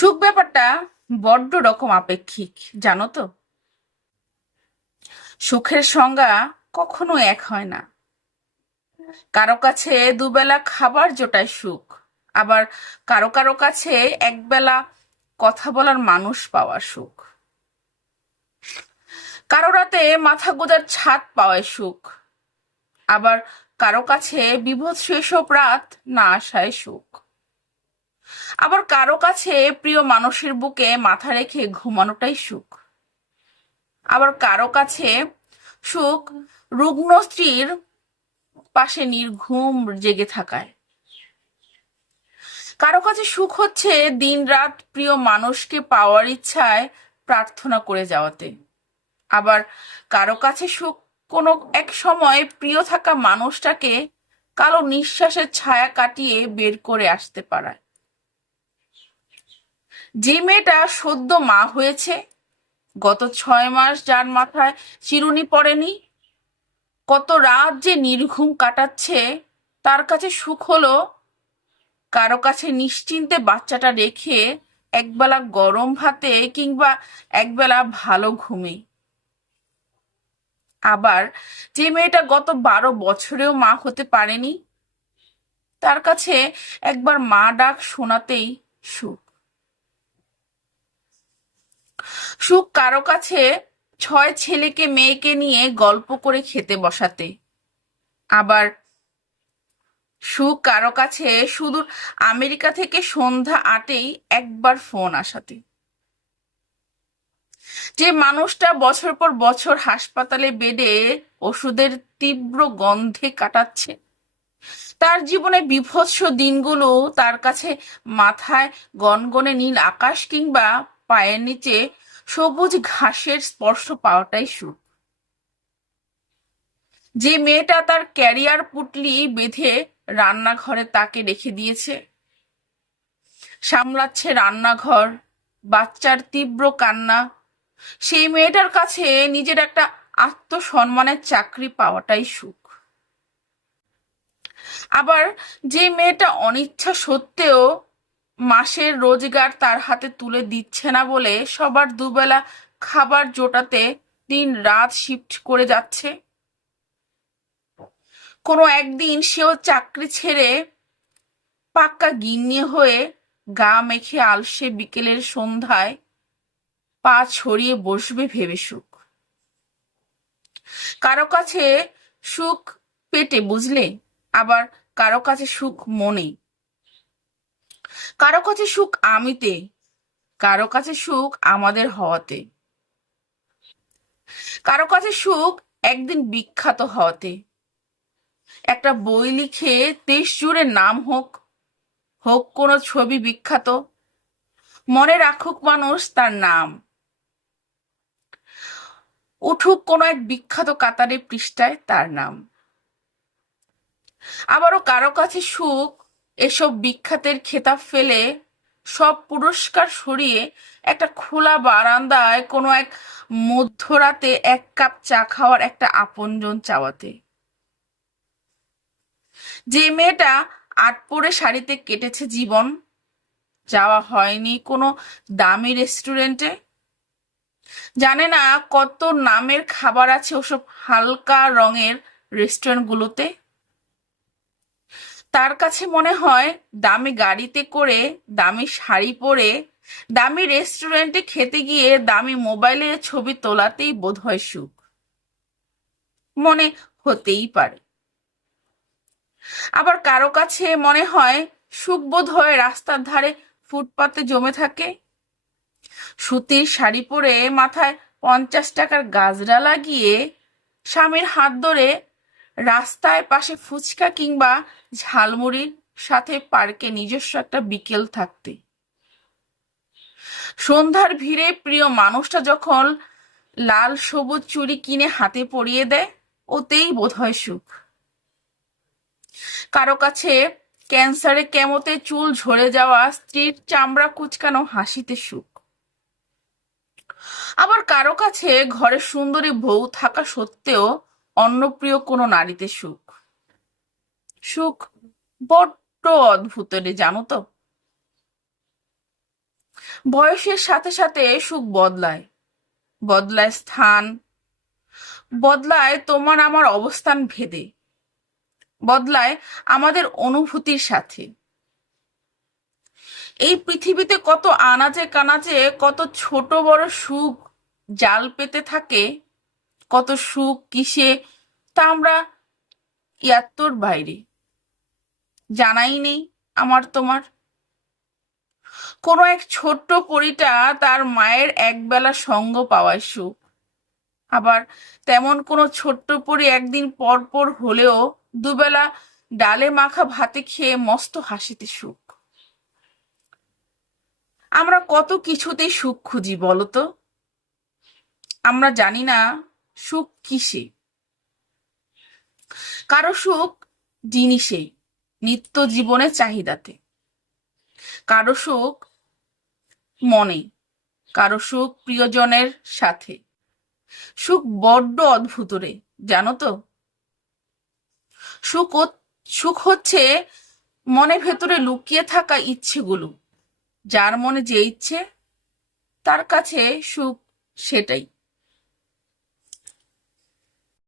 সুখ ব্যাপারটা বড্ড রকম আপেক্ষিক, জানো তো? সুখের সংজ্ঞা কখনো এক হয় না। কারও কাছে দুবেলা খাবার জোটায় সুখ, আবার কারও কারও কাছে একবেলা কথা বলার মানুষ পাওয়া সুখ। কারও রাতে মাথা গোজার ছাদ পাওয়ায় সুখ, আবার কারও কাছে বিভৎস এসব রাত না আসায় সুখ। আবার কারও কাছে প্রিয় মানুষের বুকে মাথা রেখে ঘুমানোটাই সুখ। আবার কারও কাছে সুখ রুগ্ন স্ত্রীর পাশে নির্ঘুম জেগে থাকায়। কারও কাছে সুখ হচ্ছে দিনরাত প্রিয় মানুষকে পাওয়ার ইচ্ছায় প্রার্থনা করে যাওয়াতে। আবার কারও কাছে সুখ কোনো এক সময় প্রিয় থাকা মানুষটাকে কালো নিঃশ্বাসের ছায়া কাটিয়ে বের করে আসতে পারায়। যে মেয়েটা সদ্য মা হয়েছে, গত ছয় মাস যার মাথায় চিরুনি পড়েনি, কত রাত যে নির্ঘুম কাটাচ্ছে, তার কাছে সুখ হলো, কারও কাছে নিশ্চিন্তে বাচ্চাটা রেখে একবেলা গরম ভাতে কিংবা একবেলা ভালো ঘুমে। আবার যে মেয়েটা গত বারো বছরেও মা হতে পারেনি, তার কাছে একবার মা ডাক শোনাতেই সুখ। সুখ কারও কাছে, ছয় ছেলেকে, মেয়েকে নিয়ে গল্প করে খেতে বসাতে। আবার সুখ কারও কাছে সুদূর আমেরিকা থেকে সন্ধ্যা আটেই একবার ফোন আসাতে। যে মানুষটা বছর পর বছর হাসপাতালে, বেডে ওষুধের তীব্র গন্ধে কাটাচ্ছে, তার জীবনে বিভৎস দিনগুলো তার কাছে মাথায় গনগনে নীল আকাশ কিংবা পায়ের নিচে সবুজ ঘাসের স্পর্শ পাওয়াটাই সুখ। যে মেয়েটা তার ক্যারিয়ার পুটলি বেঁধে রান্নাঘরে তাকে রেখে দিয়েছে, সামলাচ্ছে রান্নাঘর, বাচ্চার তীব্র কান্না, সেই মেয়েটার কাছে নিজের একটা আত্মসম্মানের চাকরি পাওয়াটাই সুখ। আবার যে মেয়েটা অনিচ্ছা সত্ত্বেও মাসের রোজগার তার হাতে তুলে দিচ্ছে না বলে সবার দুবেলা খাবার জোটাতে দিন রাত শিফট করে যাচ্ছে। কোনো একদিন সেও চাকরি ছেড়ে পাক্কা গিন্নি হয়ে গা মেখে আলসে বিকেলের সন্ধ্যায় পা ছড়িয়ে বসবে ভেবে সুখ কারও কাছে সুখ পেটে বুঝলে, আবার কারও কাছে সুখ মনে কারও কাছে সুখ আমিতে, কারও কাছে সুখ আমাদের হওয়াতে। কারও কাছে সুখ একদিন বিখ্যাত হওয়াতে। একটা বই লিখে দেশ জুড়ে নাম হোক হোক কোনো ছবি বিখ্যাত, মনে রাখুক মানুষ তার নাম। উঠুক কোনো এক বিখ্যাত কাতারের পৃষ্ঠায় তার নাম। আবারও কারও কাছে সুখ এসব বিখ্যাতের খেতাব ফেলে সব পুরস্কার সরিয়ে একটা খোলা বারান্দায় কোনো এক মধ্যরাতে এক কাপ চা খাওয়ার একটা আপনজন চাওয়াতে। যে মেয়েটা আট পরে শাড়িতে কেটেছে জীবন, যাওয়া হয়নি কোনো দামি রেস্টুরেন্টে। জানে না কত নামের খাবার আছে ওসব হালকা রঙের রেস্টুরেন্টগুলোতে। তার কাছে মনে হয়, দামি গাড়িতে করে দামি শাড়ি পরে দামি রেস্টুরেন্টে খেতে গিয়ে দামি মোবাইলে ছবি তোলাতেই বোধ হয় সুখ। মনে হতেই পারে। আবার কারও কাছে মনে হয়, সুখ বোধ হয় রাস্তার ধারে ফুটপাতে জমে থাকে। সুতির শাড়ি পরে মাথায় পঞ্চাশ টাকার গাজরা লাগিয়ে স্বামীর হাত ধরে রাস্তায় পাশে ফুচকা কিংবা ঝালমুড়ির সাথে পার্কে নিজস্ব একটা বিকেল থাকতে। সন্ধ্যার ভিড়ে প্রিয় মানুষটা যখন লাল সবুজ চুরি কিনে হাতে পরিয়ে দেয়, ওতেই বোধ হয় সুখ। কারও কাছে ক্যান্সারে কেমতে চুল ঝরে যাওয়া, স্ত্রীর চামড়া কুচকানো, হাসিতে সুখ। আবার কারও কাছে ঘরে সুন্দরী বউ থাকা সত্ত্বেও অন্নপ্রিয় কোনো নারীতে সুখ? সুখ বড্ড অদ্ভুত রে, জানো তো। বয়সের সাথে সাথে সুখ বদলায়। বদলায় স্থান, বদলায় তোমার আমার অবস্থান ভেদে। বদলায় আমাদের অনুভূতির সাথে। এই পৃথিবীতে কত আনাচে কানাচে, কত ছোট বড় সুখ জাল পেতে থাকে কত সুখ, কিসে? তা আমরা ইয়াত্তর বাইরে। জানাই নেই আমার তোমার। কোনো এক ছোট্ট পরিটা তার মায়ের একবেলা সঙ্গ পাওয়ায় সুখ। আবার তেমন কোনো ছোট্ট পরি একদিন পর পর হলেও দুবেলা ডালে মাখা ভাতে খেয়ে মস্ত হাসিতে সুখ। আমরা কত কিছুতে সুখ খুঁজি বলতো আমরা জানি না সুখ কিসে? কারও সুখ জিনিসে নিত্য জীবনে চাহিদাতে। কারও সুখ মনে, কারও সুখ প্রিয়জনের সাথে। সুখ বড্ড অদ্ভুত রে, জানো তো? সুখ সুখ হচ্ছে মনের ভেতরে লুকিয়ে থাকা ইচ্ছেগুলো। যার মনে যে ইচ্ছে, তার কাছে সুখ সেটাই।